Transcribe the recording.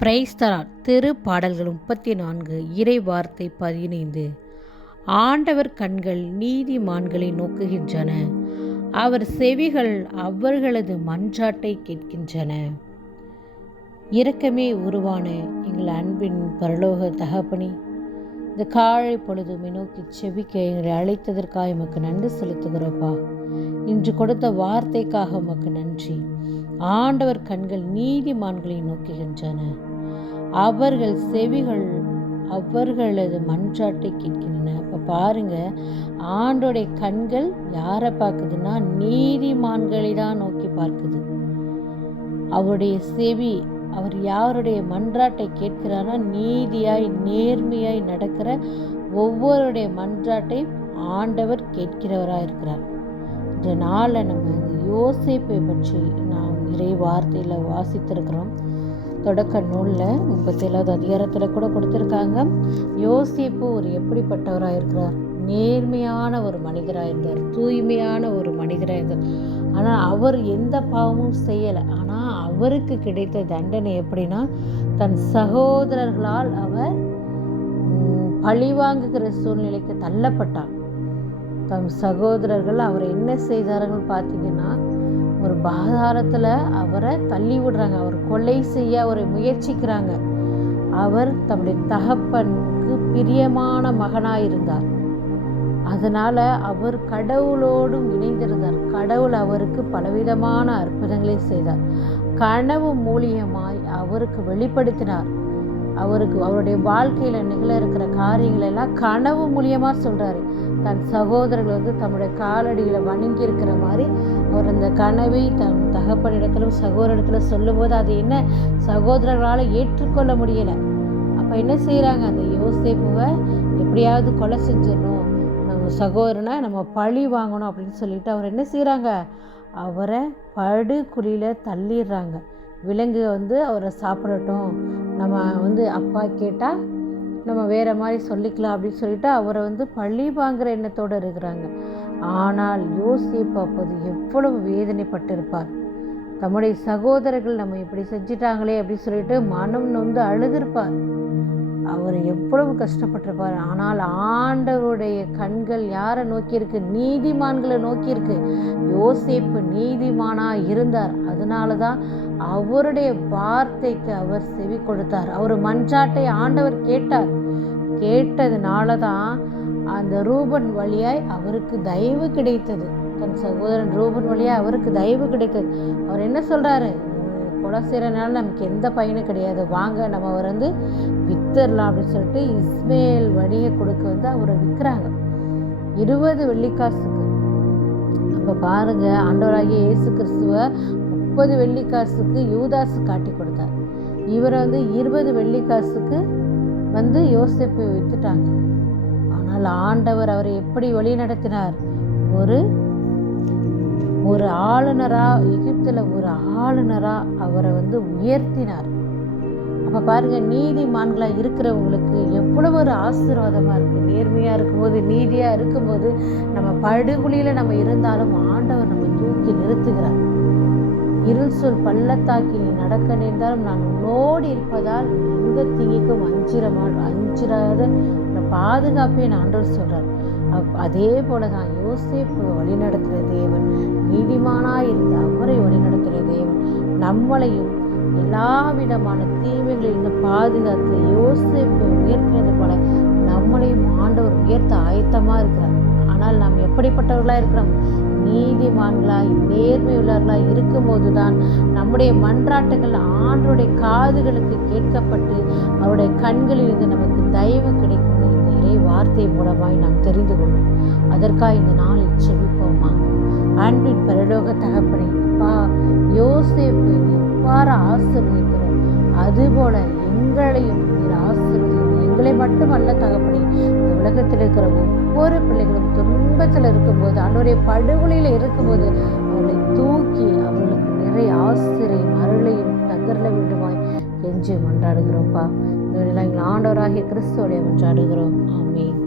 பிரைஸ்தரா திரு பாடல்கள் முப்பத்தி நான்கு இறை வார்த்தை பதினைந்து. ஆண்டவர் கண்கள் நீதிமான்களை நோக்குகின்றன. அவர் செவிகள் அவர்களது மன்றாட்டை கேட்கின்றன. இரக்கமே உருவான எங்கள் அன்பின் பரலோக தகப்பனி இந்த காலை பொழுதுமை நோக்கி செவிக்க எங்களை அழைத்ததற்காக எமக்கு நன்றி செலுத்துகிறோப்பா. இன்று கொடுத்த வார்த்தைக்காக உமக்கு நன்றி. ஆண்டவர் கண்கள் நீதிமான்களை நோக்குகின்றன. அவர்கள் செவிகள் அவர்களது மன்றாட்டை கேட்கின்றன. அப்போ பாருங்க ஆண்டோடைய கண்கள் யாரை பார்க்குதுன்னா நீதிமான்களை தான் நோக்கி பார்க்குது. அவருடைய செவி அவர் யாருடைய மன்றாட்டை கேட்கிறானா நீதியாய் நேர்மையாய் நடக்கிற ஒவ்வொருடைய மன்றாட்டை ஆண்டவர் கேட்கிறவராக இருக்கிறார் இந்த நாளில் நம்ம இந்த யோசிப்பை பற்றி நிறைய வார்த்தையில் வாசித்திருக்கிறோம். தொடக்க நூலில் முப்பத்தேழாவது அதிகாரத்தில் கூட கொடுத்துருக்காங்க. யோசிப்பு ஒரு எப்படிப்பட்டவராக இருக்கிறார்? நேர்மையான ஒரு மனிதராக இருந்தார். தூய்மையான ஒரு மனிதராக இருந்தார். ஆனால் அவர் எந்த பாவமும் செய்யலை. ஆனால் அவருக்கு கிடைத்த தண்டனை எப்படின்னா தன் சகோதரர்களால் அவர் பழிவாங்குகிற சூழ்நிலைக்கு தள்ளப்பட்டார். தம் சகோதரர்கள் அவரை என்ன செய்தார்கள் பார்த்தீங்கன்னா ஒரு பாதாரத்தில் அவரை தள்ளி விடுறாங்க. அவர் கொலை செய்ய அவரை முயற்சிக்கிறாங்க. அவர் தம்முடைய தகப்பனுக்கு பிரியமான மகனாக இருந்தார் அதனால் அவர் கடவுளோடும் இணைந்திருந்தார். கடவுள் அவருக்கு பலவிதமான அற்புதங்களை செய்தார். கனவு மூலியமாய் அவருக்கு வெளிப்படுத்தினார். அவருக்கு அவருடைய வாழ்க்கையில் நிகழ இருக்கிற காரியங்கள் எல்லாம் கனவு மூலியமாக சொல்கிறாரு தன் சகோதரர்கள் வந்து தம்முடைய காலடியில் வணங்கி இருக்கிற மாதிரி அவர் அந்த கனவை தன் தகப்பனிடத்திலும் சகோதரிடத்திலும் சொல்லும்போது அது என்ன? சகோதரர்களால் ஏற்றுக்கொள்ள முடியலை. அப்போ என்ன செய்கிறாங்க அந்த யோசிப்புவை எப்படியாவது கொலை செஞ்சிடணும். நம்ம சகோதரனை நம்ம பழி வாங்கணும் அப்படின்னு சொல்லிட்டு அவர் என்ன செய்கிறாங்க அவரை படுகுழியில் தள்ளிடுறாங்க. விலங்கு வந்து அவரை சாப்பிடட்டும். நம்ம வந்து அப்பா கேட்டால் நம்ம வேறு மாதிரி சொல்லிக்கலாம் அப்படின்னு சொல்லிட்டு அவரை வந்து பழி வாங்குகிற எண்ணத்தோடு இருக்கிறாங்க. ஆனால் யோசிப்பு அப்போது எவ்வளவு வேதனைப்பட்டிருப்பார். தம்முடைய சகோதரர்கள் நம்ம இப்படி செஞ்சிட்டாங்களே அப்படின்னு சொல்லிட்டு மனம் நொந்து அழுதிருப்பார். அவர் எவ்வளவு கஷ்டப்பட்டிருப்பார். ஆனால் ஆண்டவருடைய கண்கள் யாரை நோக்கியிருக்கு? நீதிமான்களை நோக்கியிருக்கு. யோசிப்பு நீதிமானா இருந்தார். அதனால தான் அவருடைய வார்த்தைக்கு அவர் செவி கொடுத்தார். அவர் மஞ்சாட்டை ஆண்டவர் கேட்டார். கேட்டதுனால தான் அந்த ரூபன் வழியாய் அவருக்கு தயவு கிடைத்தது. தன் சகோதரன் ரூபன் வழியாக அவருக்கு தயவு கிடைத்தது. அவர் என்ன சொல்கிறாரு கொலை செய்கிறனால நமக்கு எந்த பயனும் கிடையாது. வாங்க நம்ம அவர் வந்து வித்தரலாம் அப்படின்னு சொல்லிட்டு இஸ்மேல் வழியை கொடுக்க வந்து அவரை விற்கிறாங்க இருபது வெள்ளிக்காசுக்கு. அப்போ பாருங்க ஆண்டவராகிய இயேசு கிறிஸ்துவ முப்பது வெள்ளிக்காசுக்கு யூதாசு காட்டி கொடுத்தார். இவரை வந்து இருபது வெள்ளிக்காசுக்கு வந்து யோசிப்பை வித்துட்டாங்க. ஆனால் ஆண்டவர் அவரை எப்படி வழி நடத்தினார் ஒரு ஒரு ஆளுநராக எகிப்தில் ஒரு ஆளுநராக அவரை வந்து உயர்த்தினார். அப்போ பாருங்கள் நீதிமான்களாக இருக்கிறவங்களுக்கு எவ்வளவு ஒரு ஆசீர்வாதமாக இருக்குது நேர்மையாக இருக்கும்போது நீதியாக இருக்கும்போது நம்ம படுகொலியில் நம்ம இருந்தாலும் ஆண்டவர் நம்ம தூக்கி நிறுத்துகிறார். இருள் சொல் பள்ளத்தாக்கி நடக்க நேர்ந்தாலும் நான் உன்னோடு இருப்பதால் எந்த அஞ்சிரமா அஞ்சிராத பாதுகாப்பே நான் ஆண்டவர் சொல்கிறார் அதே போல தான் யோசிப்பு வழிநடத்துகிற தேவன் நீதிமானாக இருந்த அவரை வழிநடத்துகிற தேவன். நம்மளையும் எல்லா விதமான தீமைகளிலிருந்து பாதுகாத்து யோசிப்பு உயர்த்தினது போல நம்மளையும் ஆண்டவர் உயர்த்த ஆயத்தமாக இருக்கிறார். ஆனால் நாம் எப்படிப்பட்டவர்களாக இருக்கிறோம்? நீதிமான்களாய் நேர்மையுள்ளவர்களாய் இருக்கும்போது தான் நம்முடைய மன்றாட்டுகள் ஆண்டோடைய காதுகளுக்கு கேட்கப்பட்டு அவருடைய கண்களில் இருந்து நமக்கு தயவு கிடைக்கும் இந்த இறை வார்த்தை மூலமாய் நாம் தெரிந்து கொள்வோம். அதற்காக இந்த நாளில் செவிப்போமா அன்பின் பரலோக தகப்பனை அப்பா யோசிப்பு எவ்வாறு ஆசிர்வதிக்கிறோம். அதுபோல எங்களையும் நீர் எங்களை மட்டுமல்ல தகப்பனை உலகத்தில் இருக்கிற ஒவ்வொரு பிள்ளைகளும் துன்பத்தில் இருக்கும்போது அவருடைய படுகொலையில் இருக்கும்போது அவர்களை தூக்கி அவர்களுக்கு நிறைய ஆசிரியம் அருளையும் தகரல வேண்டுமாய் கெஞ்சி மன்றாடுகிறோம்ப்பா. எங்கள் ஆண்டவராகிய கிறிஸ்துவோடைய மன்றாடுகிறோம். ஆமீன்.